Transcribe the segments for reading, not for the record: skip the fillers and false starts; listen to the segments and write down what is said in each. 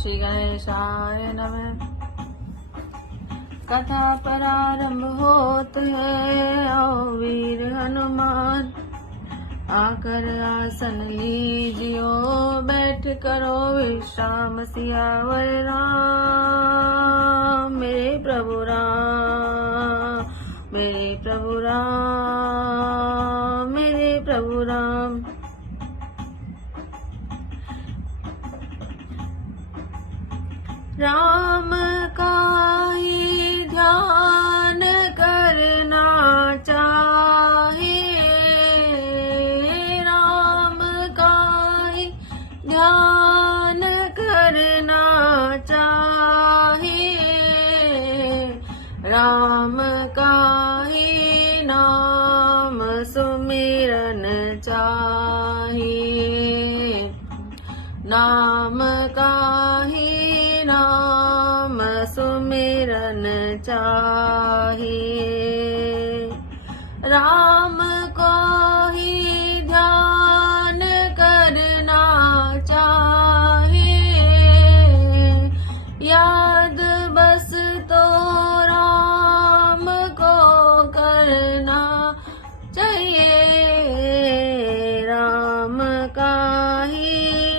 श्री गणेशाय नमः। कथा प्रारंभ होत है, आओ वीर हनुमान, आकर आसन लीजियो, बैठ करो विश्राम। सियावर राम मेरे प्रभु राम, मेरे प्रभु राम, मेरे प्रभु राम। राम का ही ध्यान करना चाहिए, राम का ही ध्यान करना चाहिए, राम का ही नाम सुमिरन चाहिए, नाम का ही नाम सुमिरन चाहिए, राम को ही ध्यान करना चाहिए, याद बस तो राम को करना चाहिए, राम का ही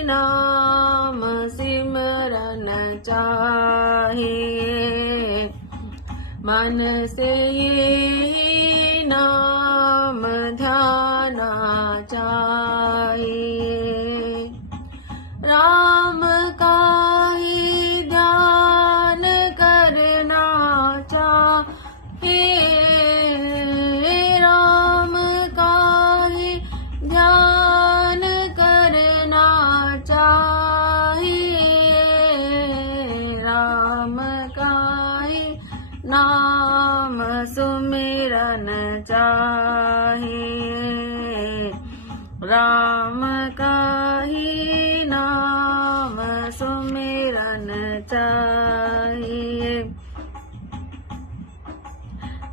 नाम सिमरन चाहिए, मन से ये नाम ध्याना चाहिए, राम का ही ध्यान करना चाहिए, राम का ही ध्यान करना चाहिए, राम का ही नाम सुमिरन चाहिए, राम का ही नाम सुमिरन चाहिए।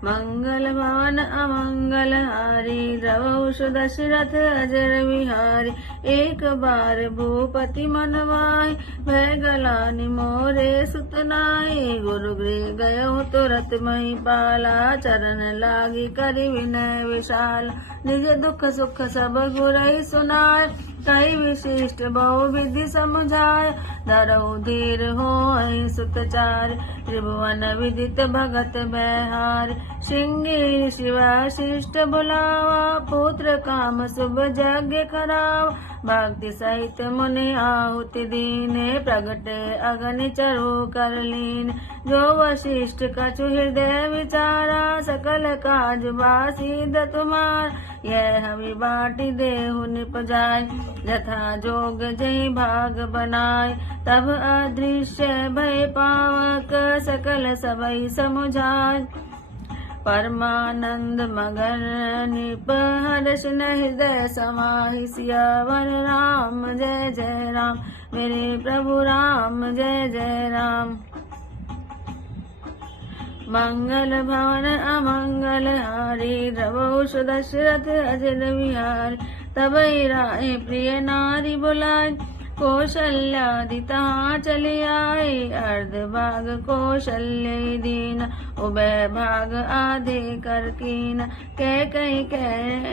मंगल भवन अमंगल हारी, द्रवहुष दशरथ अजर विहारी, एक बार भूपति मन माहि, भय गलानि मोरे सुत नाहि, गुरु गृह गयो तुरत महिपाला, चरण लागी करि विनय विशाल, निज दुख सुख सब गुरहि सुनाय, कई विशिष्ट बहु विधि समुझाय, धरऊ धीर होई सुत चारि, त्रिभुवन विदित भगत बहार, श्रृंगी शिवाशिष्ट बुलावा, पुत्र काम शुभ यज्ञ करावा, भक्ति सहित मुनि आहुति दीने, प्रगटे अगनि चरु कर लीन, जो वशिष्ठ कछु हृदय विचारा, सकल काज बासीद तुम्हार, यह हवि बाटी देहु निपजाय, यथा जोग जय भाग बनाय, तब अदृश्य भय पावक, सकल सबई समुझाय, परमानंद मगन निप हर्ष न हृदय समाहि, सियावर राम जय जय राम, मेरे प्रभु राम जय जय राम। मंगल भवन अमंगल हारी, द्रवहुष दशरथ अजर विहारी, तबई राय प्रिय नारी बुलाय, कौशल्यादिता चली आई, अर्ध भाग कौशल्य दीन, उभय भाग आधे कर कीन, कई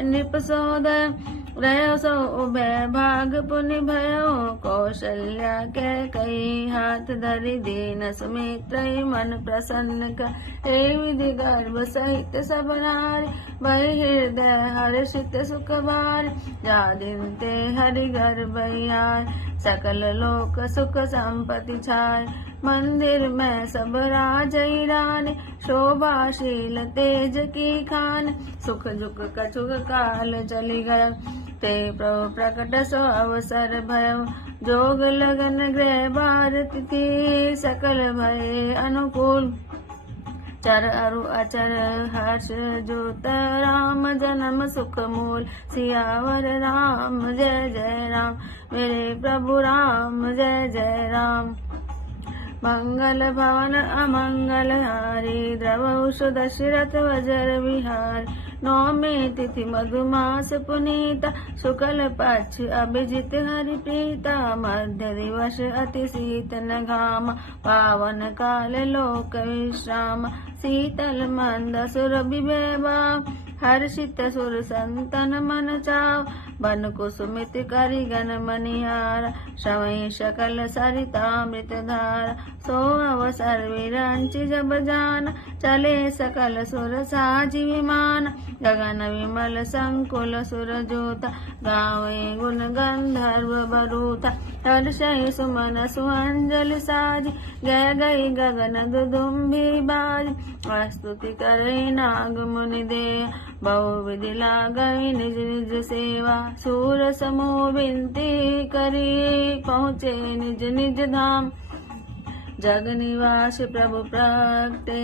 नृप सोदय, रहो सो उभय भाग पुनि भयो, कौशल्या कई हाथ धरि दीन, सुमित्र मन प्रसन्न कर, हे विधि गर्भ सहित सब नारी, भय हृदय हर्षित सुख बार, जा दिन ते हरि गर्भ आय, सकल लोक सुख संपत्ति छाय, मंदिर में सब राजई रानी, शोभाशील तेज की खान, सुख जुख कछुक काल चली गया, ते प्रभु प्रकट सो अवसर भयो, जोग लगन गृह बार तिथि, सकल भय अनुकूल, चर अरु अचर हर्ष जुत, राम जन्म सुख मूल, सियावर राम जय जय राम, मेरे प्रभु राम जय जय राम। मंगल भवन अमंगल हारी, द्रवहुष दशरथ अजर विहारी, नौमी तिथि मधुमास पुनीता शुक्ल पक्ष अभिजित हरि प्रीता मध्य दिवस अति शीतल घाम पावन काल लोक विश्राम शीतल मंद सुर विभेवा हर्षित सुर संतन मन चाव बन कुसुमित करिगन मनिहार समय सकल सरितामृत धारा सो अवसर विरंच जब जान चले सकल सुर साज विमान गगन विमल संकुल सुर जोता गावे गुण गंधर्व बरूथा हर्षय सुमन सुअंजलि साज गय गई गगन दुदुम्बी बाज स्तुति करे नाग मुनि दे बहुविधि लागई निज निज सेवा सूर समूह विनती करी पहुँचे निज निज धाम जग निवास प्रभु प्रगटे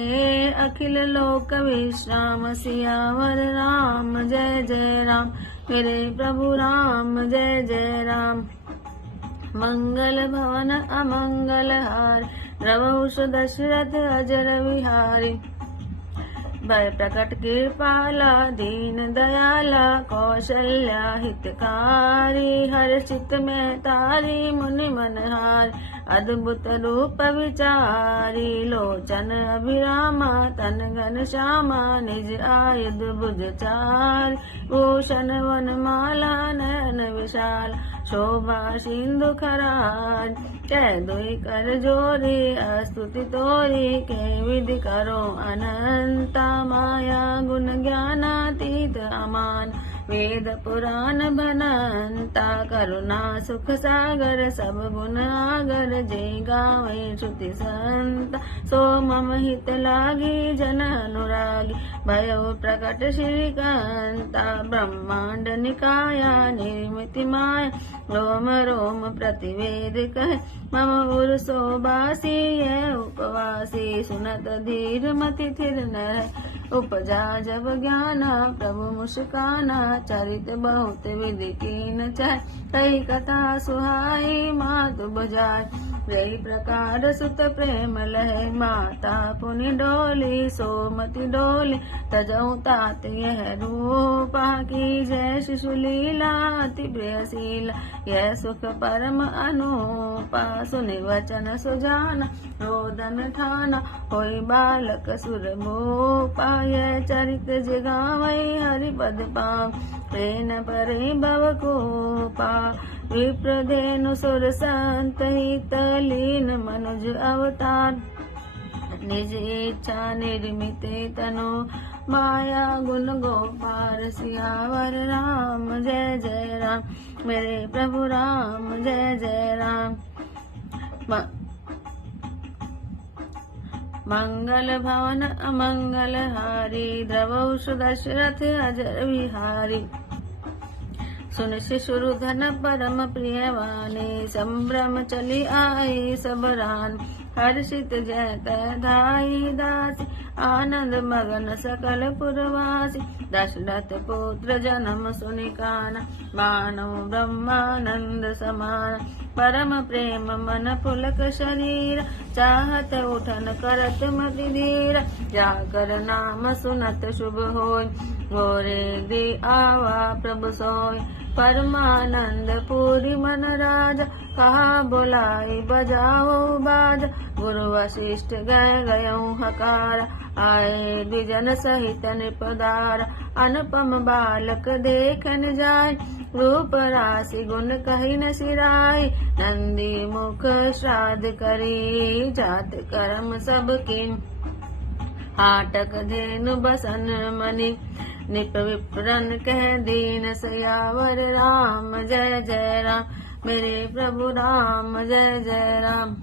अखिल लोक विश्राम सियावर राम जय जय राम मेरे प्रभु राम जय जय राम मंगल भवन अमंगल हार रवहुष दशरथ अजर विहारी भय प्रकट कृपाला दीन दयाला कौशल्या हितकारी हर्षित में तारी मुनि मनहार अद्भुत रूप विचारी लोचन अभिरामा तन घन श्यामा निज आयुध भुज चार भूषण वनमाला नयन विशाल शोभा सिंधु खराज कह दुई कर जोरी स्तुति तोरी के विधि करो अनंता माया गुण ज्ञानातीत अमान वेद पुराण भनंता करुणा सुख सागर सब गुण आगर जय गावे श्रुति संत सो मम हित लागी जन अनुरागी भयो प्रकट श्रीकांता ब्रह्मांड निकाया निर्मित माया रोम रोम प्रतिवेद कह मम उर सोबासी ये उपवासी सुनत धीर मति थिर नर उपजा जब ज्ञाना प्रभु मुस्काना चरित बहुत विधि कीन चाह कई कथा सुहाई मातु बजाय यही प्रकार सुत प्रेम लहे माता पुनि डोली सोमति डोली तजऊ तात यह रूपा की जय शिशु लीला अति प्रियशीला यह सुख परम अनुपा सुनि वचन सुजाना रोदन ठाना होई बालक सुर भूपा यह चरित जगावई हरिपद पाव प्रेन परे भव कोपा विप्रधेनु सुर संत हित लीन मनुज अवतार निज इच्छा निर्मित तनु माया गुण गोपाल सियावर राम जय जय राम मेरे प्रभु राम जय जय राम मंगल भवन अमंगल हारी द्रवहुष दशरथ अजर विहारी सुन शिशुरुधन परम प्रिय वाणी संभ्रम चली आई सबरान हर्षित जयत धाई दासी आनंद मगन सकल पुरवासी दशरथ पुत्र जन्म सुनिकाना मानव ब्रह्मानंद समान परम प्रेम मन पुलक शरीर चाहत उठन करत मति धीर जाकर नाम सुनत शुभ होय गोरे दी आवा प्रभु सोय परमानंद पूरी मन राजा कहा बुलाई बजाओ बाज गुरु वशिष्ठ गए गयऊ हकार आए द्विजन सहित निपदार अनुपम बालक देखन जाय रूप राशि गुण कही न सिराय नंदी मुख श्राद्ध करी जात कर्म सब किन हाटक धेनु बसन मणि निप विप्रन कह दीन सयावर राम जय जय राम मेरे प्रभु राम जय जय राम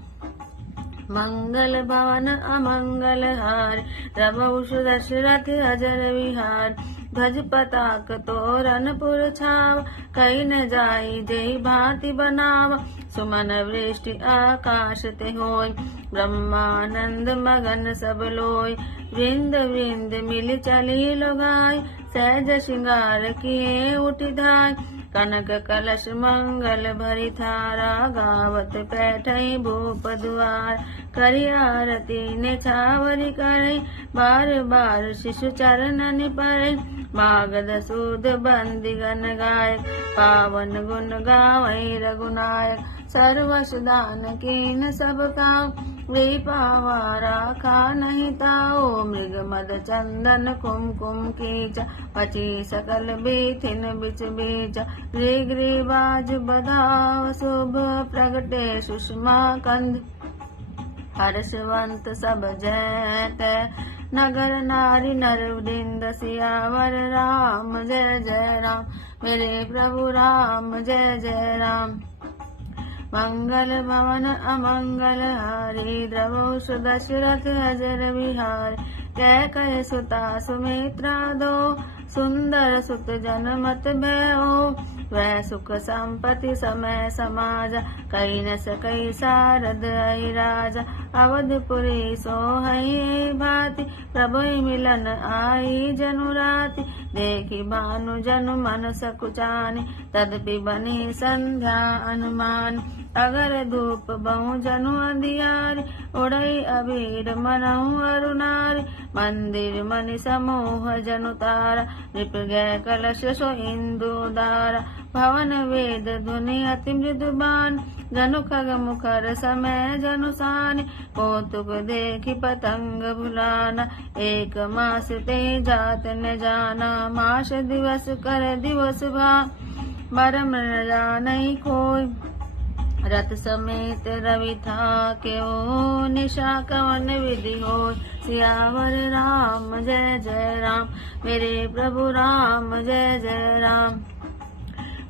मंगल भवन अमंगल हार रवहुष दशरथ अजर विहार ध्वज पताक तोरन पुर छाव कई न जाई जय भांति बनाव सुमन वृष्टि आकाश ते होय ब्रह्मानंद मगन सब लोय वृंद वृंद मिल चली लोगाय सहज श्रृंगार किए उठ धाय कनक कलश मंगल भरी थारा, गावत बैठई भूप दुआर। करी आरती निछावरी करई, बार बार शिशु चरणन परई। मागध सूद बंदी गण गायक, पावन गुण गावई रघुनायक। सर्वस दान कीन सब काम, वे पावा राखा नहीं ताओ। मृग मद चंदन कुमकुम कीच, पची सकल बीथिन बिच बीच। ग्रीग्रीवाज बधाव शुभ, प्रगटे सुषमा कंद। हर्षवंत सब जैत, नगर नारी नर वृंद। सियावर राम जय जय राम, मेरे प्रभु राम जय जय राम। मंगल भवन अमंगल हारी, द्रवहु दशरथ अजर बिहार। कैकय सुता सुमित्रा दो, सुंदर सुत जनमत भयो। वह सुख संपत्ति समय समाज, कई न सकई सारद आई राजा। अवधपुरी सोहई भांति, प्रभु मिलन आई जनु राति। देखी भानु जनु मन सकुचानी, तदपि बनी संध्या अनुमान। अगर धूप बहु जनु अंधियारी, उड़ई अबीर मनहु अरुणारी। मंदिर मणि समूह जनु तारा, नृप गए कलश सो इंदु दारा। भवन वेद ध्वनि अति मृदुबान, जनु खग मुखर समय जनु सान। कौतुक देखी पतंग भुलाना, एक मास ते जात न जाना। मास दिवस कर दिवस भा, मरम न जानई कोई। रथ समेत रवि था क्यों, निशा कवन विधि हो। सियावर राम जय जय राम, मेरे प्रभु राम जय जय राम।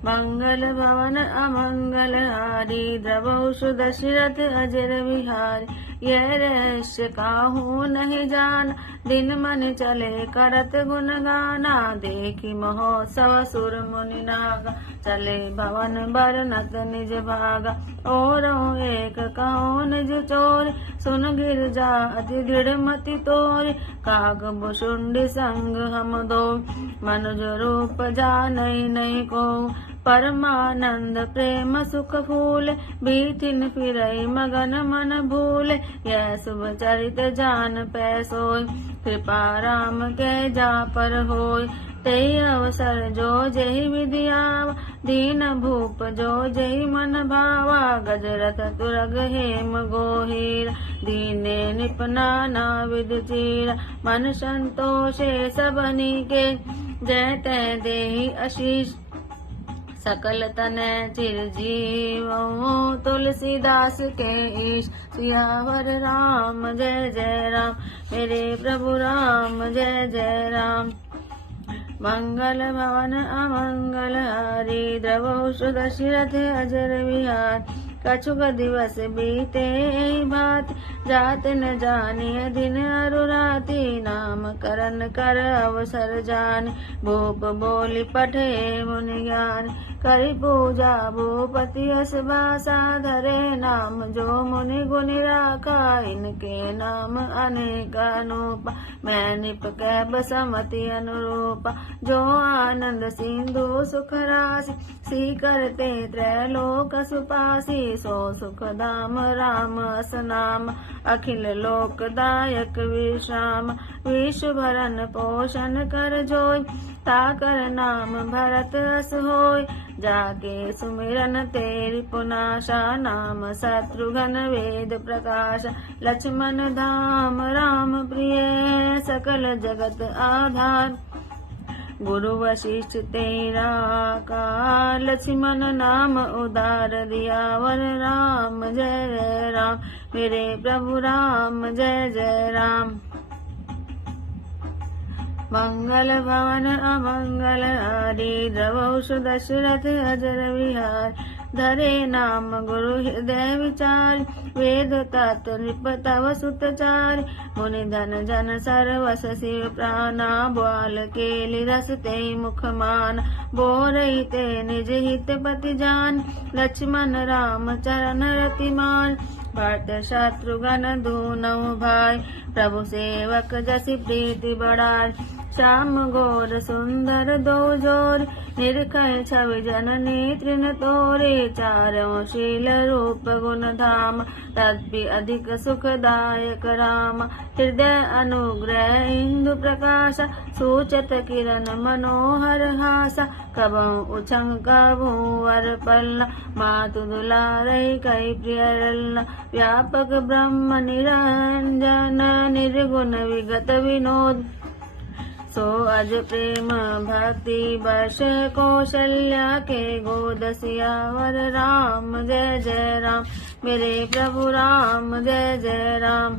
मंगल भवन अमंगल हारी, द्रवहु दशरथ अजर बिहारी। यह रहस्य काहू नहीं जान, दिन मन चले करत गुण गाना। देखी महोत्सव सुर मुनि नागा, चले भवन बरनत निज भागा। और एक कहो निज चोरी, सुन गिरजा अति दृढ़ मति तोरी। काग भुषुंडी संग हम दो, मनुज रूप जानई नहीं को। परमानंद प्रेम सुख फूले, बीथिन फिरई मगन मन भूले। यह शुभ चरित जान पै सोई, कृपा राम के जा पर होय। तेई अवसर जो जही विधि आवा, दीन भूप जो जही मन भावा। गजरथ तुरग हेम गोहीर, दीने निपना ना विध चीर। मन संतोषे सबनी के, जय तय देहि आशीष। सकल तनय चिरजीव, तुलसीदास के ईश। सियावर राम जय जय राम, मेरे प्रभु राम जय जय राम। मंगल भवन अमंगल हारी, द्रवहु दशरथ अजर बिहार। कछुक दिवस बीते भांति, जात न जानिय दिन अरु राति। नाम करन कर अवसर जानि, भूप बोली पठे मुनि ज्ञानी। करि पूजा भूपति यस बासा, धरे नाम जो मुनि गुनि राखा। इनके नाम अनेक अनूपा, मैं निप कै बसमति अनुरूपा। जो आनंद सिंधु सुख राशि, सी करते त्रैलोक सुपासी। सो सुख धाम राम अस नाम, अखिल लोकदायक विश्राम। विश्व भरन पोषण कर जोय, ताकर नाम भरत अस होय। जाके सुमिरन तेरि पुनाशा, नाम शत्रुघ्न वेद प्रकाश। लक्ष्मण धाम राम प्रिय, सकल जगत आधार। गुरु वशिष्ठ तेरा का, लक्ष्मण नाम उदार दिया। वर राम जय जय राम, मेरे प्रभु राम जय जय राम। मंगल भवन अमंगल हारी, द्रवहु दशरथ अजर बिहार। धरे नाम गुरु हृदय विचार, वेद तत्व नृप तव सुतचार। मुनि धन जन सर्वस शिव प्राणा, ग्वाल केलि रस ते मुख मान। बोरई ते निज हित पति जान, लक्ष्मण राम चरण रतिमान। भरत शत्रुघ्न दूनौ भाई, प्रभु सेवक जसि प्रीति बढ़ाई। श्याम गौर सुंदर दो जोर, निरखय छवि जननी तृण तोरे, चारों शील रूप गुण धाम, तद्भि अधिक सुखदायक राम। हृदय अनुग्रह इंदु प्रकाश, सूचत किरण मनोहर हासा, कबहु उछंग कबहु वर पल्ला, मातु दुलारै कई प्रिय लल्ला। व्यापक ब्रह्म निरंजन, निर्गुण विगत विनोद, सो अज प्रेम भक्ति बश, कौशल्या के गोद सियावर राम। जय जय राम मेरे प्रभु राम, जय जय राम।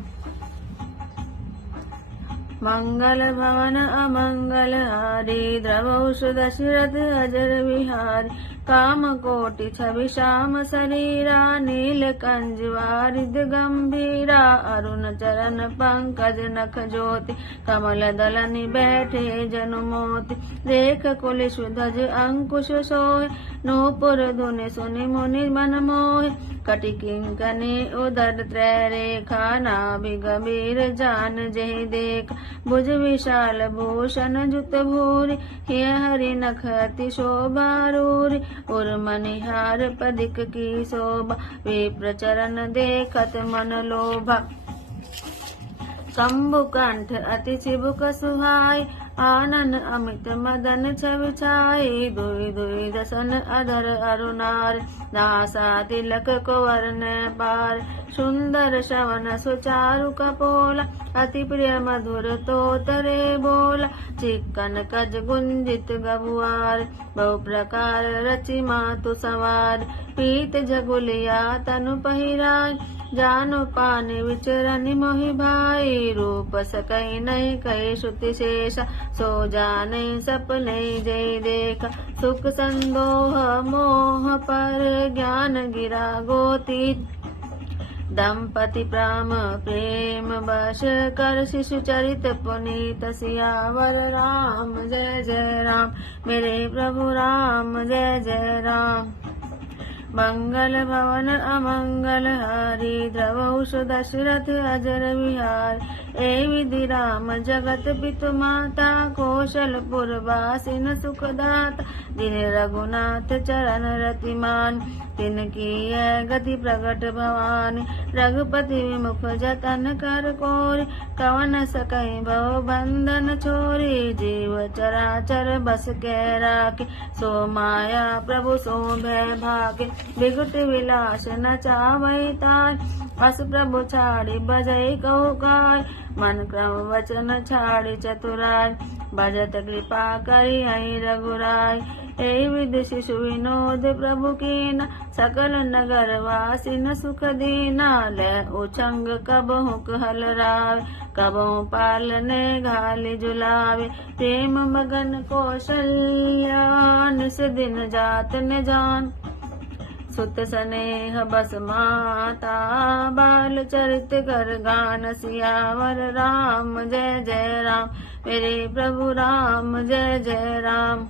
मंगल भवन अमंगल हारी, द्रवौषु दशरथ अजर विहारी, काम कोटि छवि श्याम शरीरा, नील कंज वारिद गंभीरा, अरुण चरण पंकज नख ज्योति, कमल दलनि बैठे जनु मोति, देख कुलिश ध्वज अंकुश सोहे, नूपुर धुनि सुनि मुनि मन मोहे, कटि किंकनी उदर त्रय रेखा, नाभि गंभीर जान जेहि देख, भुज विशाल भूषण जुत भूरि, हिय हरि नख अति शोभा रूरि, उर मनिहार पदिक की शोभा, विप्र चरण देखत मन लोभा, शंभु कंठ अति चिबुक सुहाई, आनन अमित मदन छवि छाई, दुई दुई दसन अधर अरुणार, नासा तिलक कुंवर पार, सुंदर श्रवण सुचारु कपोला, अति प्रिय मधुर तोतरे बोला, चिक्कन कज गुंजित गबुआर, बहु प्रकार रचि मातु सवार, पीत जगुलिया तनु पहिराय, जानु पानि विचरनि मोहि भाई, रूप सकई नहीं कई श्रुति शेषा, सो जाने सपने जय देखा, सुख संदोह मोह पर ज्ञान गिरा गोती, दंपति प्राम प्रेम बश कर, शिशु चरित पुनीत सियावर राम। जय जय राम मेरे प्रभु राम, जय जय राम। मंगल भवन अमंगल हारी, द्रवौषु दशरथ अजर विहार, ए विधि राम जगत पितु माता, कौशलपुर वासिन सुखदाता, दिन रघुनाथ चरण रतिमान, तिनकी है गति प्रगट भवानी, रघुपति विमुख जतन कर कोरि, कवन सकई भव बंधन छोरी, जीव चराचर बस कै राखे, सो माया प्रभु सो भय भागे, विगुट विलास न चावै ताय, अस प्रभु छाड़ी बजै कहु काय, मन क्रम वचन छाड़ी चतुराय, भजत कृपा करि हरि रघुराय, ए विधि शिशु विनोद प्रभु कीना, सकल नगर वासिन सुख दीना, ले उछंग कबहु कहल रावे, कबहु पालने घाली झुलावे, प्रेम मगन कौशल्या निस दिन जात न जान, सुत स्नेह बस माता, बाल चरित कर गान सियावर राम। जय जय राम मेरे प्रभु राम, जय जय राम।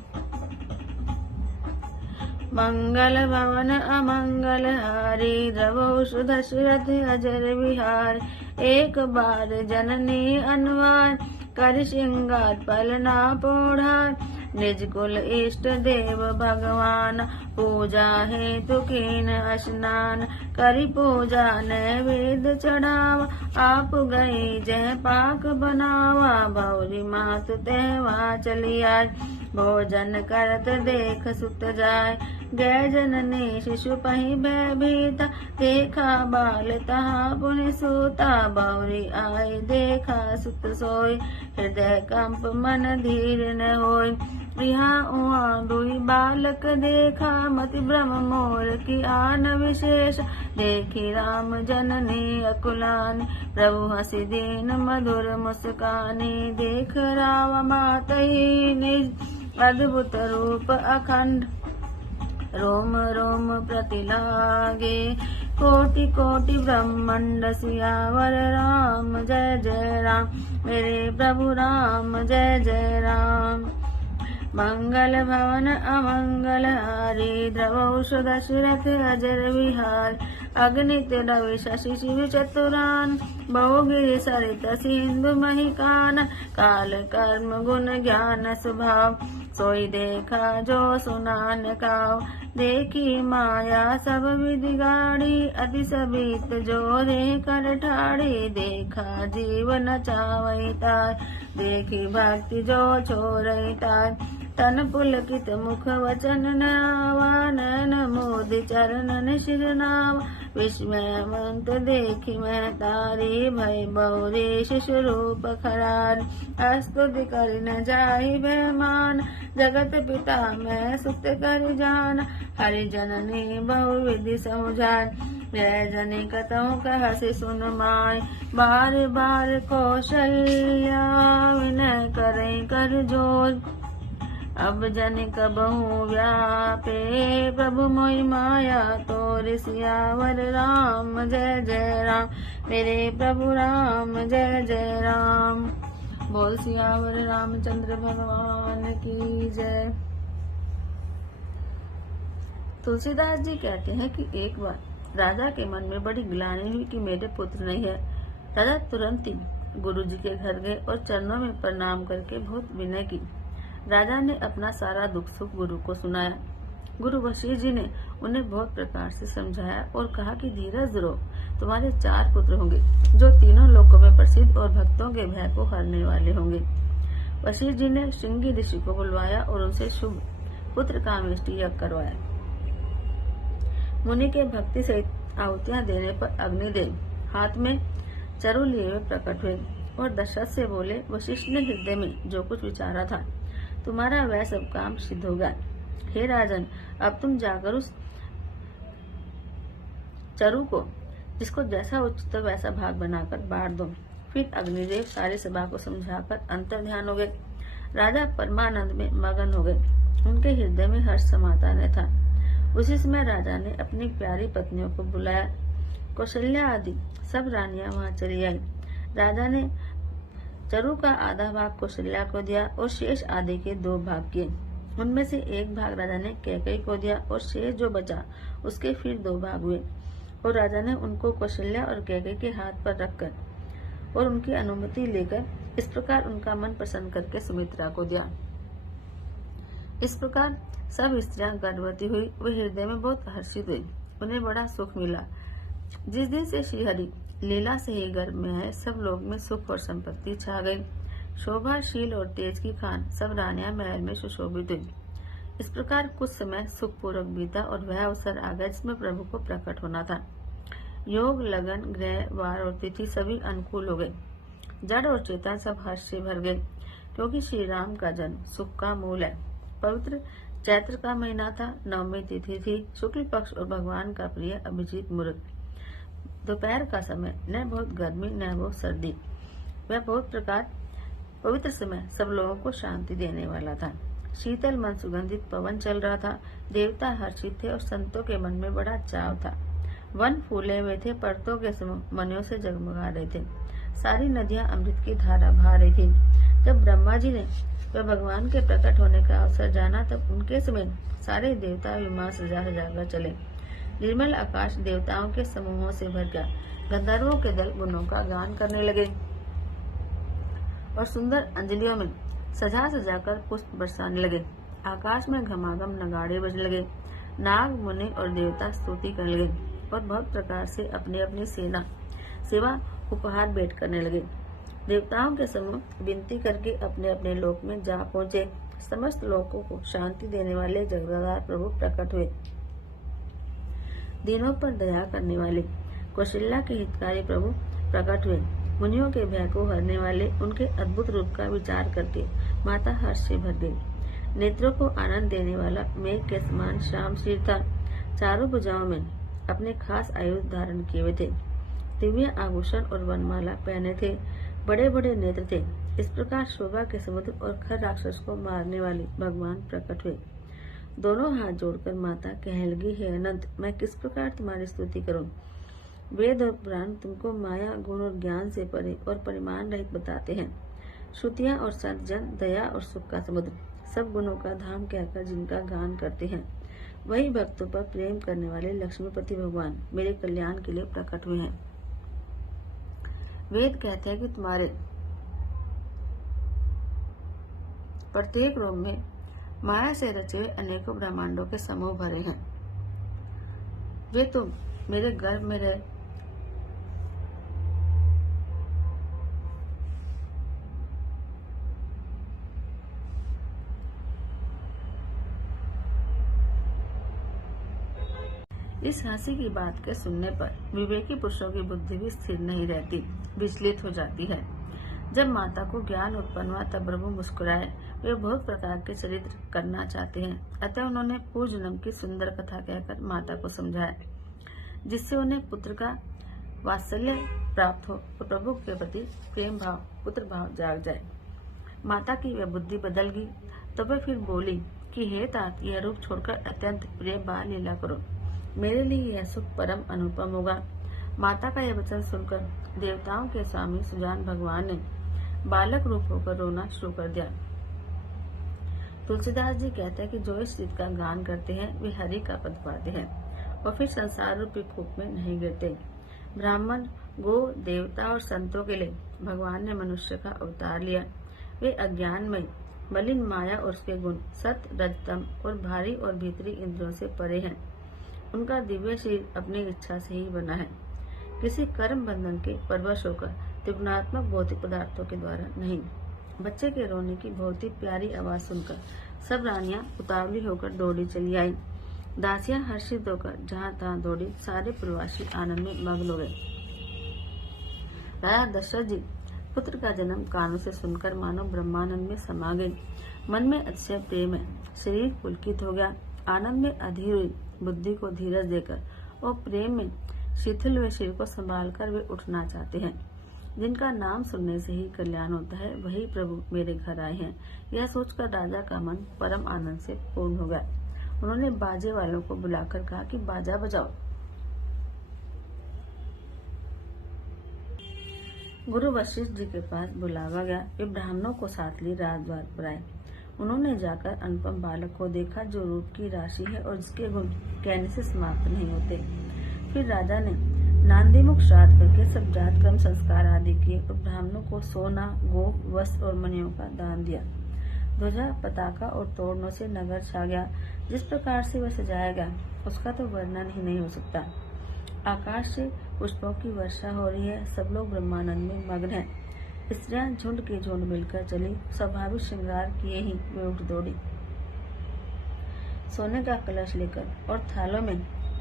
मंगल भवन अमंगल हारी, द्रवौषु दशरथ अजर विहार, एक बार जननी अनवार, कर श्रृंगार पलना पोढ़ार, निज कुल इष्ट देव भगवान, पूजा हेतु कीन स्नान, करी पूजा नैवेद्य चढ़ावा, आप गई जय पाक बनावा, भौरी मातु तेवा चली आय, भोजन करत देख सुत जाय, गै जननी शिशु पहि भयभीता, देखा बाल तहा पुनि सूता, भौरी आय देखा सुत सोय, हृदय कंप मन धीर न होय, यहाँ उहाँ दुई बालक देखा, मति भ्रम मोर की आन विशेष, देखी राम जननी अकुलानी, प्रभु हसी दीन मधुर मुस्कानी, देख राम मातहि निज अद्भुत रूप अखंड, रोम रोम प्रति लागे, कोटि कोटि ब्रह्मांड सियावर राम। जय जय राम मेरे प्रभु राम, जय जय राम। मंगल भवन अमंगल हारी, द्रवौषु दशरथ अजर विहार, अग्नित रवि शशि शिव चतुरान, बहुगिरि सरित सिंधु मही कानन, काल कर्म गुण ज्ञान स्वभाव, सोई देखा जो सुनान काव, देखी माया सब विधि गाड़ी, अति सबीत जोरे कर ठाड़ी, देखा जीवन चावई तार, देखी भक्ति जो छोरई तार, तन पुलकित मुख वचन नावा, नैन मोदि चरणन शिर नावा, विस्मयवंत देखी मैं तारी, भय बहुरी शिशु रूप खरार, स्तुति कर न जाहि बेमान, जगत पिता मैं सुत कर जान, हरि जननी बहु विधि समझान, जय जनि कतहु कहसि सुन माय, बार बार कौशल्या विनय करई कर जोर, अब जन कबहू व्यापे प्रभु मोहि माया तोर, सियावर राम जय जय राम, मेरे प्रभु राम जय जय राम। बोल सियावर रामचंद्र भगवान की जय। तुलसीदास जी कहते हैं कि एक बार राजा के मन में बड़ी ग्लानि हुई कि मेरे पुत्र नहीं है। राजा तुरंत ही गुरु जी के घर गए और चरणों में प्रणाम करके बहुत विनय की। राजा ने अपना सारा दुख सुख गुरु को सुनाया। गुरु वशिष्ठ जी ने उन्हें बहुत प्रकार से समझाया और कहा कि धीरज धरो, तुम्हारे 4 पुत्र होंगे जो तीनों लोकों में प्रसिद्ध और भक्तों के भय को हरने वाले होंगे। वशिष्ठ जी ने श्रृंगी ऋषि को बुलवाया और उनसे शुभ पुत्र कामेष्टि यज्ञ करवाया। मुनि के भक्ति सहित आहुतियां देने पर अग्निदेव हाथ में चरु लिए हुए प्रकट हुए और दशरथ से बोले, वशिष्ठ ने हृदय में जो कुछ विचारा था, तुम्हारा वह सब काम सिद्ध होगा। हे राजन, अब तुम जाकर उस चरु को जिसको जैसा उचित वैसा भाग बनाकर बांट दो। फिर अग्निदेव सारी सभा को समझाकर अंतर ध्यान हो गए। राजा परमानंद में मगन हो गए। उनके हृदय में हर्ष समाता न था। उसी समय राजा ने अपनी प्यारी पत्नियों को बुलाया। कौशल्या आदि सब रानियां वहां चली आई। राजा ने चरु का आधा भाग कौशल्या को दिया और शेष आधे के 2 भाग किए। उनमें से एक भाग राजा ने कैकेयी को दिया और शेष जो बचा उसके फिर 2 भाग हुए और राजा ने उनको कौशल्या और कैकेयी के हाथ पर रखकर और उनकी अनुमति लेकर इस प्रकार उनका मन प्रसन्न करके सुमित्रा को दिया। इस प्रकार सब स्त्रियां गर्भवती हुई। वे हृदय में बहुत हर्षित हुई। उन्हें बड़ा सुख मिला। जिस दिन से श्रीहरि लीला से ही गर्भ में है, सब लोग में सुख और संपत्ति छा गई। शोभाशील और तेज की खान सब रानियां महल में सुशोभित हुई। इस प्रकार कुछ समय सुखपूर्वक बीता और वह अवसर आ गया जिसमें प्रभु को प्रकट होना था। योग, लगन, ग्रह, वार और तिथि सभी अनुकूल हो गए। जड़ और चेतन सब हर्ष से भर गए, क्योंकि श्री राम का जन्म सुख का मूल है। पवित्र चैत्र का महीना था। 9वीं तिथि थी। शुक्ल पक्ष और भगवान का प्रिय अभिजीत मुहूर्त। दोपहर का समय, न बहुत गर्मी न बहुत सर्दी। वह बहुत प्रकार पवित्र समय सब लोगों को शांति देने वाला था। शीतल मन सुगंधित पवन चल रहा था। देवता हर्षित थे और संतों के मन में बड़ा चाव था। वन फूले हुए थे, पर्वतों के समूह मनियों से जगमगा रहे थे। सारी नदियां अमृत की धारा बहा रही थी। जब ब्रह्मा जी ने वह भगवान के प्रकट होने का अवसर जाना, तब उनके समेत सारे देवता विमान सजा सजाकर चले। निर्मल आकाश देवताओं के समूहों से भर गया। गंधर्वों के दल गुणों का गान करने लगे और सुंदर अंजलियों में सजा सजाकर पुष्प बरसाने लगे। आकाश में घमाघम नगाड़े बजने लगे। नाग, मुनि और देवता स्तुति करने लगे और बहुत प्रकार से अपनी अपनी सेवा उपहार भेंट करने लगे। देवताओं के समूह विनती करके अपने अपने लोक में जा पहुंचे। समस्त लोकों को शांति देने वाले जगदाधार प्रभु प्रकट हुए। दीनों पर दया करने वाले कौशल्या के हितकारी प्रभु प्रकट हुए। मुनियों के भय को हरने वाले उनके अद्भुत रूप का विचार करके माता हर्ष से भर गई। नेत्रों को आनंद देने वाला मेघ के समान श्याम सिर था। चारों भुजाओं में अपने खास आयुध धारण किए हुए थे। दिव्य आभूषण और वनमाला पहने थे। बड़े बड़े नेत्र थे। इस प्रकार शोभा के समुद्र और खर राक्षस को मारने वाले भगवान प्रकट हुए। दोनों हाथ जोड़कर माता कहने लगी, हे अनंत, मैं किस प्रकार तुम्हारी स्तुति करूं? वेद और पुराण तुमको माया, गुण और ज्ञान से परे और परिमाण रहित बताते हैं। श्रुतियां और संत जन दया और सुख का समुद्र, सब गुणों का धाम कहकर जिनका गान करते हैं, वही भक्तों पर प्रेम करने वाले लक्ष्मीपति भगवान मेरे कल्याण के लिए प्रकट हुए हैं। वेद कहते हैं कि तुम्हारे प्रत्येक रोम में माया से रचे हुए अनेकों ब्रह्मांडों के समूह भरे हैं। वे तुम मेरे गर्भ में रहे इस हंसी की बात के सुनने पर विवेकी पुरुषों की बुद्धि भी स्थिर नहीं रहती, विचलित हो जाती है। जब माता को ज्ञान उत्पन्न हुआ तब प्रभु मुस्कुराए। वे बहुत प्रकार के चरित्र करना चाहते हैं, अतः उन्होंने पूर्व जन्म की सुंदर कथा कहकर माता को समझाया, जिससे उन्हें पुत्र का वात्सल्य प्राप्त हो और प्रभु के प्रति प्रेम भाव, पुत्र भाव जाग जाए। माता की वह बुद्धि बदल गई, तो वह फिर बोली कि हे तात, यह रूप छोड़कर अत्यंत प्रिय बाल लीला करो, मेरे लिए यह सुख परम अनुपम होगा। माता का यह वचन सुनकर देवताओं के स्वामी सुजान भगवान ने बालक रूप होकर रोना शुरू कर दिया। तुलसीदास जी कहते हैं कि जो इस गीत का गान करते हैं वे हरि का पद पाते हैं और फिर संसार रूपी कूप में नहीं गिरते। ब्राह्मण, गो, देवता और संतों के लिए भगवान ने मनुष्य का अवतार लिया। वे अज्ञान में मलिन माया और उसके गुण सत, रजतम और भारी और भीतरी इंद्रियों से परे हैं। उनका दिव्य शरीर अपनी इच्छा से ही बना है, किसी कर्म बंधन के परवश होकर त्रिगुणात्मक भौतिक पदार्थों के द्वारा नहीं। बच्चे के रोने की बहुत ही प्यारी आवाज सुनकर सब रानियां उतावली होकर दौड़ी चली आई। दासियां हर्षित होकर जहाँ तहाँ दौड़ी, सारे प्रवासी आनंद में मग्न हो गए। राजा दशरथ जी पुत्र का जन्म कानों से सुनकर मानो ब्रह्मानंद में समा गए। मन में अतिशय प्रेम है, शरीर पुलकित हो गया। आनंद में अधीर हुई बुद्धि को धीरज देकर और प्रेम में शिथिल हुए शरीर को संभालकर वे उठना चाहते हैं। जिनका नाम सुनने से ही कल्याण होता है, वही प्रभु मेरे घर आए हैं। यह सोचकर राजा का मन परम आनंद से पूर्ण हो गया। उन्होंने बाजे वालों को बुलाकर कहा कि बाजा बजाओ। गुरु वशिष्ठ जी के पास बुलावा गया। वे ब्राह्मणों को साथ लिए राजद्वार पर आए। उन्होंने जाकर अनुपम बालक को देखा, जो रूप की राशि है और जिसके गुण कहने से समाप्त नहीं होते। फिर राजा ने नांदीमुख श्राद्ध करके सब जात क्रम संस्कार आदि किए और ब्राह्मणों को सोना, गो, वस्त्र और मणियों का दान दिया। ध्वजा, पताका और तोरणों से नगर छा गया। जिस प्रकार से वह सजाया गया उसका तो वर्णन ही नहीं हो सकता। आकाश से पुष्पों की वर्षा हो रही है, सब लोग ब्रह्मानंद में मग्न हैं। स्त्रियां झुंड के झुंड मिलकर चली, स्वाभाविक श्रृंगार किए ही वे उठ दौड़ी। सोने का कलश लेकर और थालों में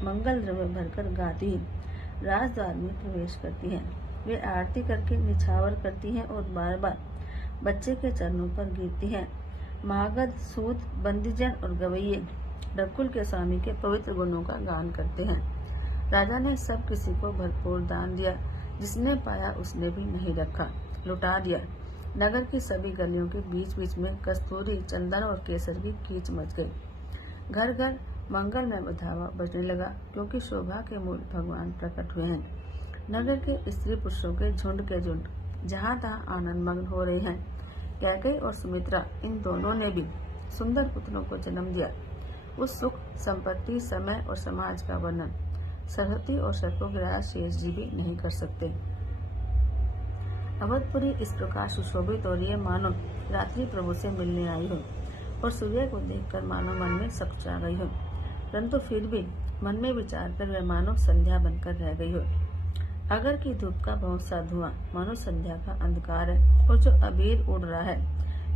मंगल द्रव्य भरकर गाती राजद्वार में प्रवेश करती हैं। वे आरती करके निछावर करती हैं और बार बार बच्चे के चरणों पर गिरती हैं। महागध, सूत, बंदीजन और गवैये रघुकुल के स्वामी के पवित्र गुणों का गान करते हैं। राजा ने सब किसी को भरपूर दान दिया, जिसने पाया उसने भी नहीं रखा, लुटा दिया। नगर की सभी गलियों के बीच बीच में कस्तूरी, चंदन और केसर की कीच मच गई। घर घर मंगल में बधावा बजने लगा, क्योंकि शोभा के मूल भगवान प्रकट हुए हैं। नगर के स्त्री पुरुषों के झुंड के झुंड जहाँ तहाँ आनंद मग्न हो रहे हैं। कैकेयी और सुमित्रा, इन दोनों ने भी सुंदर पुत्रों को जन्म दिया। उस सुख, संपत्ति, समय और समाज का वर्णन सरस्वती और सर्पोग्रास शेष जी भी नहीं कर सकते। अवधपुरी इस प्रकार सुशोभित हो रही है, मानो रात्रि प्रभु से मिलने आई हो और सूर्य को देखकर मानो मन में सकचा गई हो, परंतु फिर भी मन में विचार कर वह मानो संध्या बनकर रह गई हो। अगर की धूप का बहुत सा धुआं मानो संध्या का अंधकार है, और जो अबीर उड़ रहा है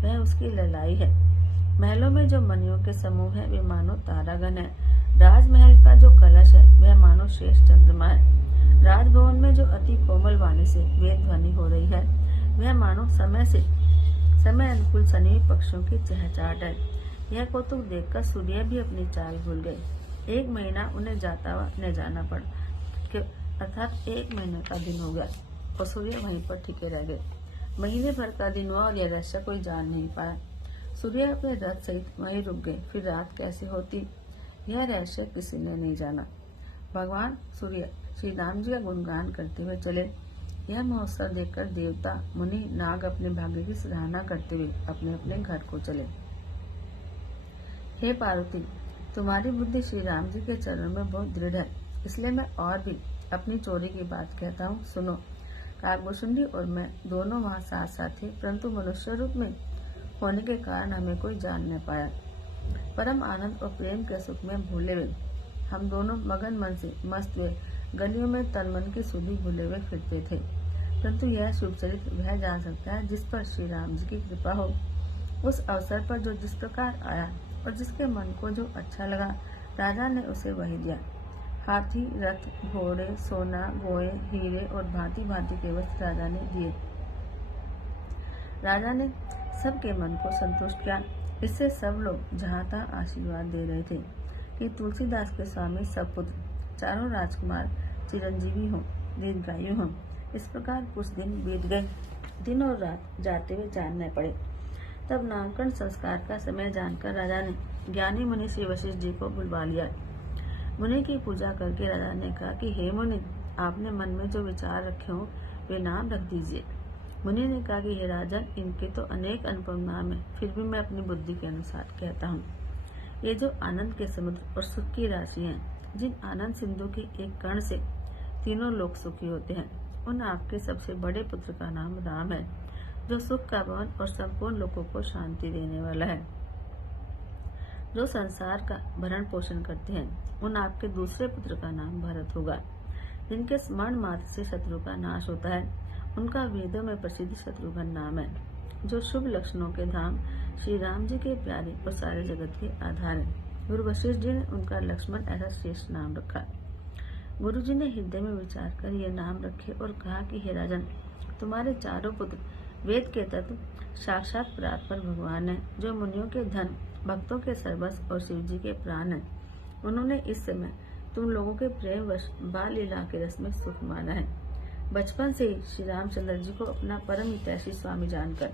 वह उसकी ललाई है। महलों में जो मणियों के समूह है वे मानो तारागण है। राजमहल का जो कलश है वह मानो शेष चंद्रमा है। राजभवन में जो अति कोमल वाणी से वेद ध्वनि हो रही है वह मानो समय अनुकूल सनी पक्षियों की चहचहाट है। यह कौतुक देखकर सूर्य भी अपनी चाल भूल गए। 1 महीना उन्हें जाता हुआ न जाना पड़ा, अर्थात 1 महीने का दिन हो गया और सूर्य वहीं पर टिके रह गए। महीने भर का दिन हुआ और यह रहस्य कोई जान नहीं पाया। सूर्य अपने रथ सहित वहीं रुक गए। फिर रात कैसे होती यह रहस्य किसी ने नहीं जाना। भगवान सूर्य श्री राम जी का गुणगान करते हुए चले। यह महोत्सव देखकर देवता, मुनि, नाग अपने भाग्य की सराहना करते हुए अपने अपने घर को चले। हे पार्वती, तुम्हारी बुद्धि श्री राम जी के चरणों में बहुत दृढ़ है, इसलिए मैं और भी अपनी चोरी की बात कहता हूँ, सुनो। काकभूषुंडी और मैं दोनों वहाँ साथ साथ थे, परंतु मनुष्य रूप में होने के कारण हमें कोई जान न पाया। परम आनंद और प्रेम के सुख में भूले हुए हम दोनों मगन मन से मस्त हुए गलियों में तन मन की सुधि भूले हुए फिरते थे। परंतु यह शुभ चरित्र वह जान सकता है जिस पर श्री राम जी की कृपा हो। उस अवसर पर जो जिस प्रकार आया और जिसके मन को जो अच्छा लगा, राजा ने उसे वही दिया। हाथी, रथ, घोड़े, सोना, गोए, हीरे और भांति भांति के वस्त्र राजा ने दिए। राजा ने सबके मन को संतुष्ट किया। इससे सब लोग जहाँ तहाँ आशीर्वाद दे रहे थे कि तुलसीदास के स्वामी सपुत्र चारों राजकुमार चिरंजीवी हों, दीर्घायु हों। इस प्रकार कुछ दिन बीत गए। दिन और रात जाते हुए जानने पड़े। तब नामकरण संस्कार का समय जानकर राजा ने ज्ञानी मुनि श्री वशिष्ठ जी को बुलवा लिया। मुनि की पूजा करके राजा ने कहा कि हे मुनि, आपने मन में जो विचार रखे हो वे नाम रख दीजिए। मुनि ने कहा कि हे राजन, इनके तो अनेक अनुपम नाम है, फिर भी मैं अपनी बुद्धि के अनुसार कहता हूँ। ये जो आनंद के समुद्र और सुख की राशि हैं, जिन आनंद सिंधु के एक कण से तीनों लोग सुखी होते हैं, उन आपके सबसे बड़े पुत्र का नाम राम है, जो सुख का भवन और संपूर्ण लोगों को शांति देने वाला है। जो संसार का भरण पोषण करते हैं, उन आपके दूसरे पुत्र का नाम भरत होगा। जिनके स्मरण मात्र से शत्रु का नाश होता है, उनका वेदों में प्रसिद्ध शत्रुघ्न नाम है। जो शुभ लक्षणों के धाम श्री राम जी के प्यारे और सारे जगत के आधार है। गुरु वशिष्ठ जी ने उनका लक्ष्मण ऐसा श्रेष्ठ नाम रखा। गुरु जी ने हृदय में विचार कर ये नाम रखे और कहा कि हे राजन, तुम्हारे चारों पुत्र वेद के तत्व साक्षात परात्पर भगवान है, जो मुनियों के धन, भक्तों के सर्वस्व और शिव जी के प्राण है। उन्होंने इस समय तुम लोगों के प्रेम वश बाल लीला के रस में सुख माना है। बचपन से ही श्री रामचंद्र जी को अपना परम हितैषी स्वामी जानकर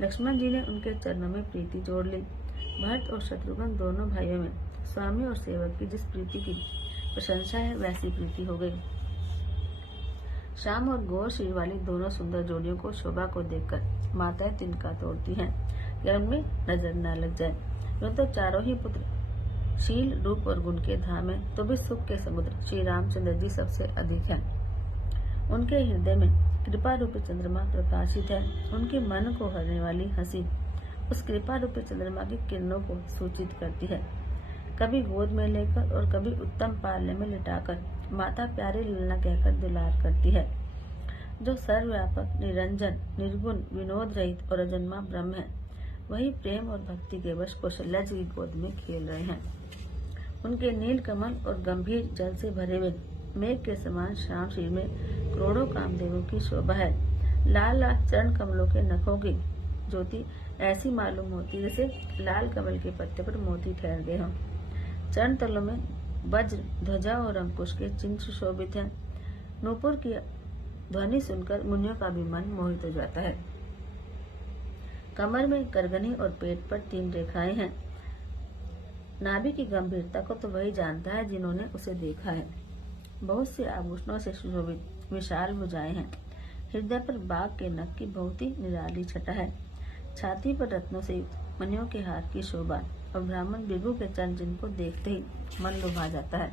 लक्ष्मण जी ने उनके चरणों में प्रीति जोड़ ली। भरत और शत्रुघ्न दोनों भाइयों में स्वामी और सेवक की जिस प्रीति की प्रशंसा है, वैसी प्रीति हो गई। श्याम और गौर शरीर वाली दोनों सुंदर जोड़ियों को शोभा को देखकर माताएं तिनका तोड़ती हैं कि उनमें नजर न लग जाए। वे तो चारों ही पुत्र शील, रूप और गुण के धाम है, तो भी सुख के समुद्र श्री रामचंद्र जी सबसे अधिक हैं। उनके हृदय में कृपा रूपी चंद्रमा प्रकाशित है। उनके मन को हरने वाली हंसी उस कृपा रूपी चंद्रमा की किरणों को सूचित करती है। कभी गोद में लेकर और कभी उत्तम पालने में लिटाकर माता प्यारी लीला कहकर दुलार करती है। जो सर्वव्यापक, निरंजन, निर्गुण, विनोद रहित और अजन्मा ब्रह्म है, वही प्रेम और भक्ति के वश कौशल्या जी की गोद में खेल रहे हैं। उनके नील कमल और गंभीर जल से भरे हुए मेघ के समान श्याम शरीर में करोड़ों कामदेवों की शोभा है। लाल लाल चरण कमलों के नखों की ज्योति ऐसी मालूम होती जैसे लाल कमल के पत्ते पर मोती ठहर गए हों। चरण तलों में वज्र, ध्वजा और अंकुश के चिन्ह सुशोभित हैं। नूपुर की ध्वनि सुनकर मुनियों का भी मन मोहित हो जाता है। कमर में करगनी और पेट पर 3 रेखाएं हैं। नाभि की गंभीरता को तो वही जानता है जिन्होंने उसे देखा है। बहुत से आभूषणों से सुशोभित विशाल भुजाएं हैं। हृदय पर बाघ के नख की बहुत ही निराली छटा है। छाती पर रत्नों से युक्त मणियों के हार की शोभा और ब्राह्मण बिभु के चरण जिनको देखते ही मन लुभा जाता है।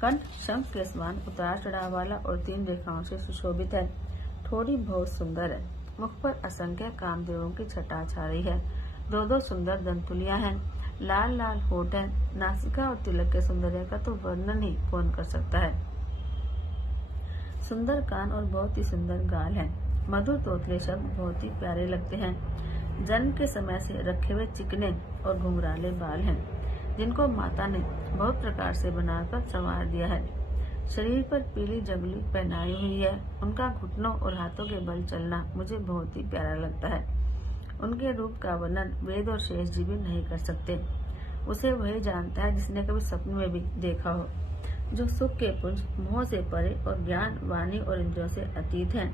कंठ शंख के समान उतार चढ़ाव वाला और 3 रेखाओं से सुशोभित है। ठोड़ी बहुत सुंदर है। मुख पर असंख्य कामदेवों की छटा छा रही है। 2 सुंदर दंतुलियां हैं। लाल लाल होठ है। नासिका और तिलक के सौंदर्य का तो वर्णन ही कौन कर सकता है। सुंदर कान और बहुत ही सुंदर गाल है। मधुर तोतले शब्द बहुत ही प्यारे लगते हैं। जन्म के समय से रखे हुए चिकने और घुंघराले बाल हैं, जिनको माता ने बहुत प्रकार से बनाकर संवार दिया है। शरीर पर पीली जगली पहनाई हुई है। उनका घुटनों और हाथों के बल चलना मुझे बहुत ही प्यारा लगता है। उनके रूप का वर्णन वेद और शेष जी भी नहीं कर सकते। उसे वही जानता है जिसने कभी स्वप्न में भी देखा हो। जो सुख के पुंज, मोह से परे और ज्ञान, वाणी और इंद्रियों से अतीत हैं,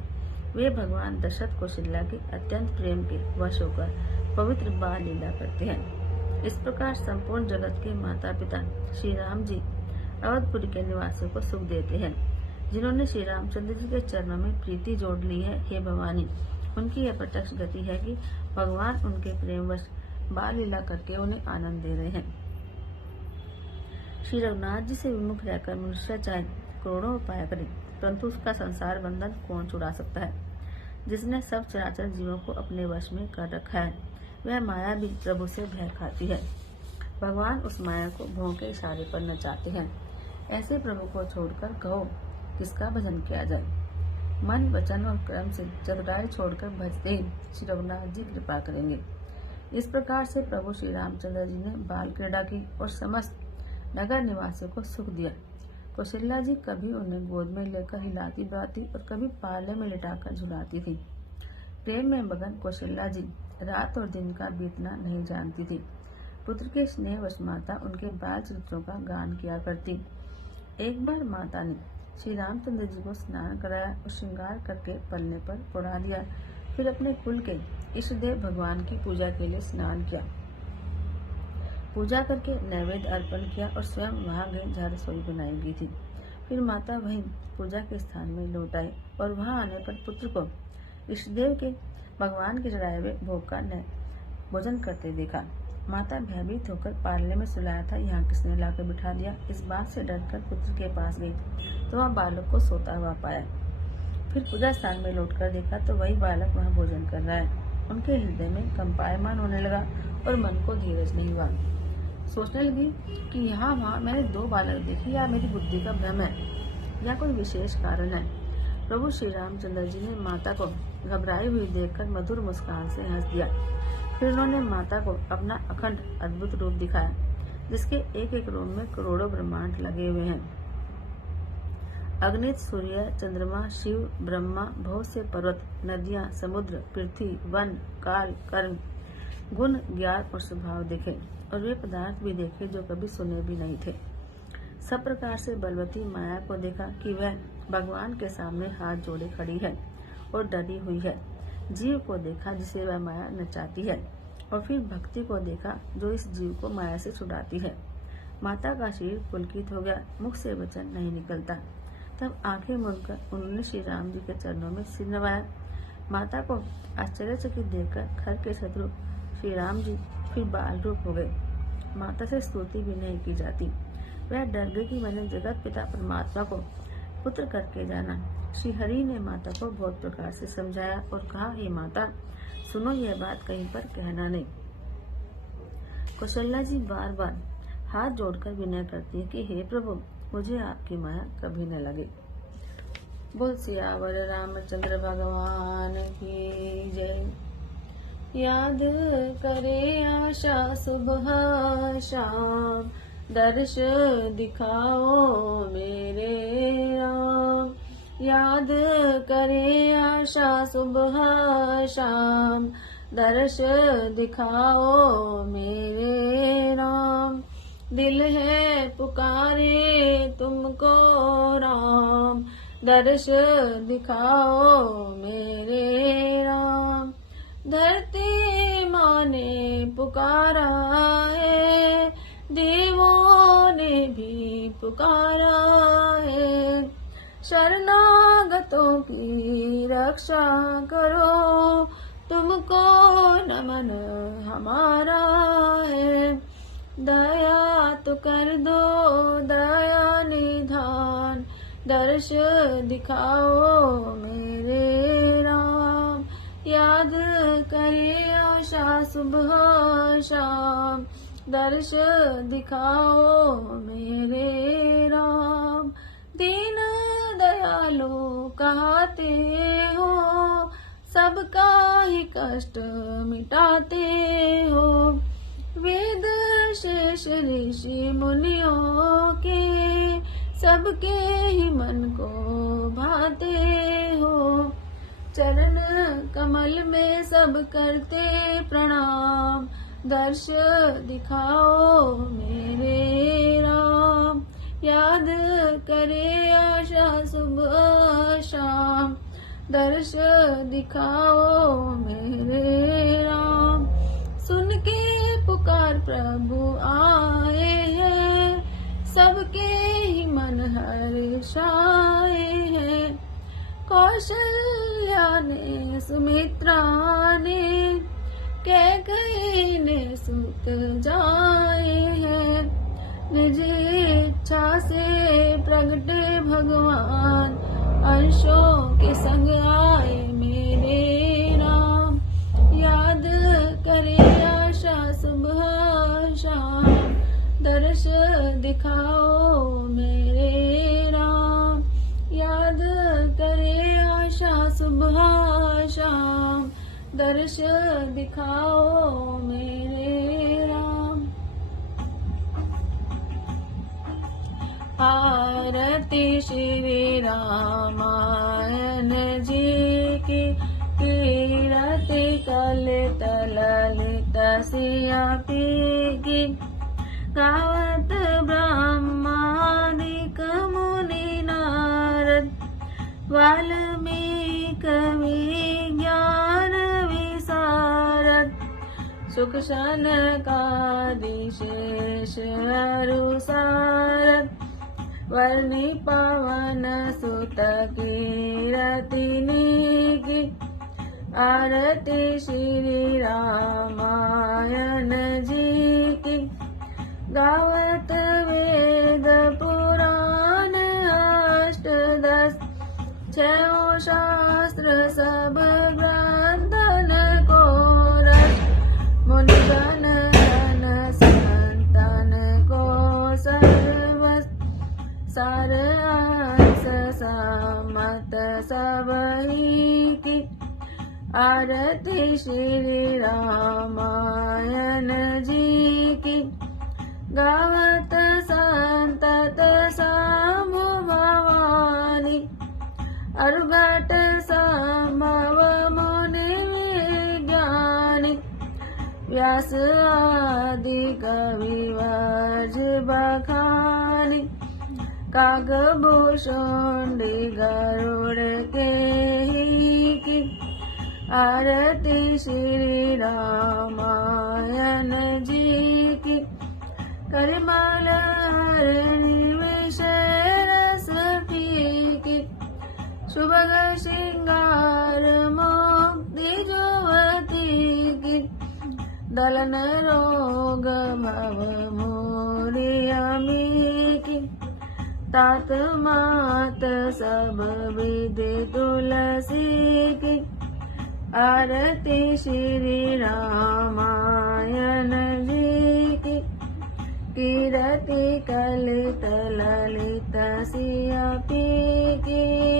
वे भगवान दशरथ कौशल्या के अत्यंत प्रेम के वश होकर पवित्र बाल लीला करते हैं। इस प्रकार संपूर्ण जगत के माता पिता श्री राम जी अवधपुरी के निवासियों को सुख देते हैं। जिन्होंने श्री रामचंद्र जी के चरणों में प्रीति जोड़ ली है, हे भवानी, उनकी यह प्रत्यक्ष गति है कि भगवान उनके प्रेमवश बाल लीला करके उन्हें आनंद दे रहे हैं। श्री रघुनाथ जी से विमुख रहकर मनुष्य चाहे करोड़ों उपाय करे, परंतु उसका संसार बंधन कौन छुड़ा सकता है। जिसने सब चराचर जीवों को अपने वश में कर रखा है, वह माया भी प्रभु से भय खाती है। भगवान उस माया को भों के इशारे पर नचाते हैं। ऐसे प्रभु को छोड़कर कहो किसका भजन किया जाए। मन वचन और कर्म से चतुराई छोड़कर भजते ही श्री रघुनाथ जी कृपा करेंगे। इस प्रकार से प्रभु श्री रामचंद्र जी ने बाल क्रीड़ा की और समस्त नगर निवासियों को सुख दिया। कौशल्या जी कभी उन्हें गोद में लेकर हिलाती बढ़ाती और कभी पाले में लिटाकर झुलाती थी। प्रेम में मगन कौशल्या जी रात और दिन का बीतना नहीं जानती थी। पुत्र के स्नेहवश माता उनके बाल चरित्रों का गान किया करती। एक बार माता ने श्री रामचंद्र जी को स्नान कराया और श्रृंगार करके पलने पर पड़ा दिया। फिर अपने कुल के इष्ट देव भगवान की पूजा के लिए स्नान किया। पूजा करके नैवेद्य अर्पण किया और स्वयं वहां गई जहाँ रसोई बनाई गई थी। फिर माता वहीं पूजा के स्थान में लौट आई और वहां आने पर पुत्र को इष्टदेव के भगवान के चढ़ाए हुए भोग का भोजन करते देखा। माता भयभीत होकर पालने में सुलाया था यहाँ किसने लाकर बिठा दिया। इस बात से डरकर पुत्र के पास गई तो वह बालक को सोता हुआ पाया। फिर पूजा स्थान में लौटकर देखा तो वही बालक वहाँ भोजन कर रहा है। उनके हृदय में कंपायमान होने लगा और मन को धीरज नहीं हुआ। सोचने लगी कि यहाँ वहाँ मैंने दो बालक देखे, या मेरी बुद्धि का भ्रम है या कोई विशेष कारण है। प्रभु श्री रामचंद्र जी ने माता को घबराई हुई देखकर मधुर मुस्कान से हंस दिया। फिर उन्होंने माता को अपना अखंड अद्भुत रूप दिखाया, जिसके एक एक रूप में करोड़ों ब्रह्मांड लगे हुए हैं। अग्नि, सूर्य, चंद्रमा, शिव, ब्रह्मा, बहुत से पर्वत, नदियां, समुद्र, पृथ्वी, वन, काल, कर्म, गुण, ज्ञान और स्वभाव देखे और वे पदार्थ भी देखे जो कभी सुने भी नहीं थे। सब प्रकार से बलवती माया को देखा कि वह भगवान के सामने हाथ जोड़े खड़ी है और डरी हुई है। जीव को देखा जिसे वह माया नचाती है और फिर भक्ति को देखा जो इस जीव को माया से छुड़ाती है। माता का शरीर पुलकित हो गया, मुख से वचन नहीं निकलता। तब आंखें मूंदकर उन्होंने श्री राम जी के चरणों में सिर नवाया। माता को आश्चर्यचकित देखकर खर के शत्रु श्री राम जी फिर बाल रूप हो गए। माता से स्तुति भी नहीं की जाती। वह डर गई कि मैंने जगत पिता परमात्मा को पुत्र करके जाना। श्री हरि ने माता को बहुत प्रकार से समझाया और कहा, हे माता सुनो, यह बात कहीं पर कहना नहीं। कौशल्या जी बार बार हाथ जोड़कर विनय करती है कि हे प्रभु, मुझे आपकी माया कभी न लगे। बोल सियावर रामचंद्र भगवान की जय। याद करे आशा सुबह शाम, दर्श दिखाओ मेरे राम। याद करे आशा सुबह शाम, दर्श दिखाओ मेरे राम। दिल है पुकारे तुमको राम, दर्श दिखाओ मेरे राम। धरती माँ ने पुकारा है, देवों ने भी पुकारा है। शरणागतों की रक्षा करो, तुमको नमन हमारा है। दया तो कर दो दया निधान, दर्श दिखाओ मेरे राम। याद करे आशा सुबह शाम, दर्श दिखाओ मेरे राम। दीन दयालु कहते हो, सबका ही कष्ट मिटाते हो। वेद शेष ऋषि मुनियों के, सबके ही मन को भाते हो। चरण कमल में सब करते प्रणाम, दर्श दिखाओ मेरे राम। याद करे आशा सुबह शाम, दर्श दिखाओ मेरे राम। सुन के पुकार प्रभु आए हैं, सबके ही मन हर्षाए हैं। कौशल्या ने सुमित्रा ने, कैकेयी ने सुत जाए हैं। निज इच्छा से प्रगटे भगवान, अंशों के संग आए मेरे राम। याद करे आशा सुबह शाम, दर्श दिखाओ मेरे राम। याद करे आशा सुबह शाम, दर्श दिखाओ मेरे राम। आरती श्री रामायण जी की, कीरति कलित ललित सिया की। गावत ब्रह्मादिक मुनि नारद, वाल्मीकि विज्ञान विशारद। सुख सनकादि शेष अरु सारद, वर्णि पवन सुत कीरति की। आरती श्री रामायण जी की। गावत वेद पुराण अष्टदश, छो शास्त्र सब ग्रंथन को रस। मुनिगण गण संतन को सर्वस, सार अंश सम्मत सबही की। आरती श्री रामायण जी की। गावत संतत सामु भवानी, अरुघट संभव मुनि विज्ञानी। व्यास आदि कविवर्ज बखानी, कागभूषुंडी गरुड़ के ही की। आरती श्री रामायण जी की। करिमल निमिष रस फीकी, शुभग श्रृंगार मुक्ति जुवती की। दलन रोग भव मोरी अमी की। तात मात सब विधि तुलसी की। आरती श्री रामायण जी की। कीरति कलित ललित सिया की।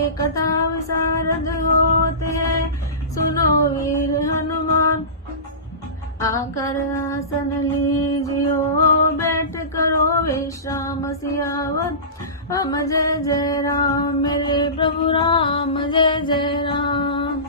कथा विशारद होते हैं सुनो वीर हनुमान, आकर आसन लीजियो बैठ करो विश्राम। सियावत हम जय जय राम, मेरे प्रभु राम जय जय राम।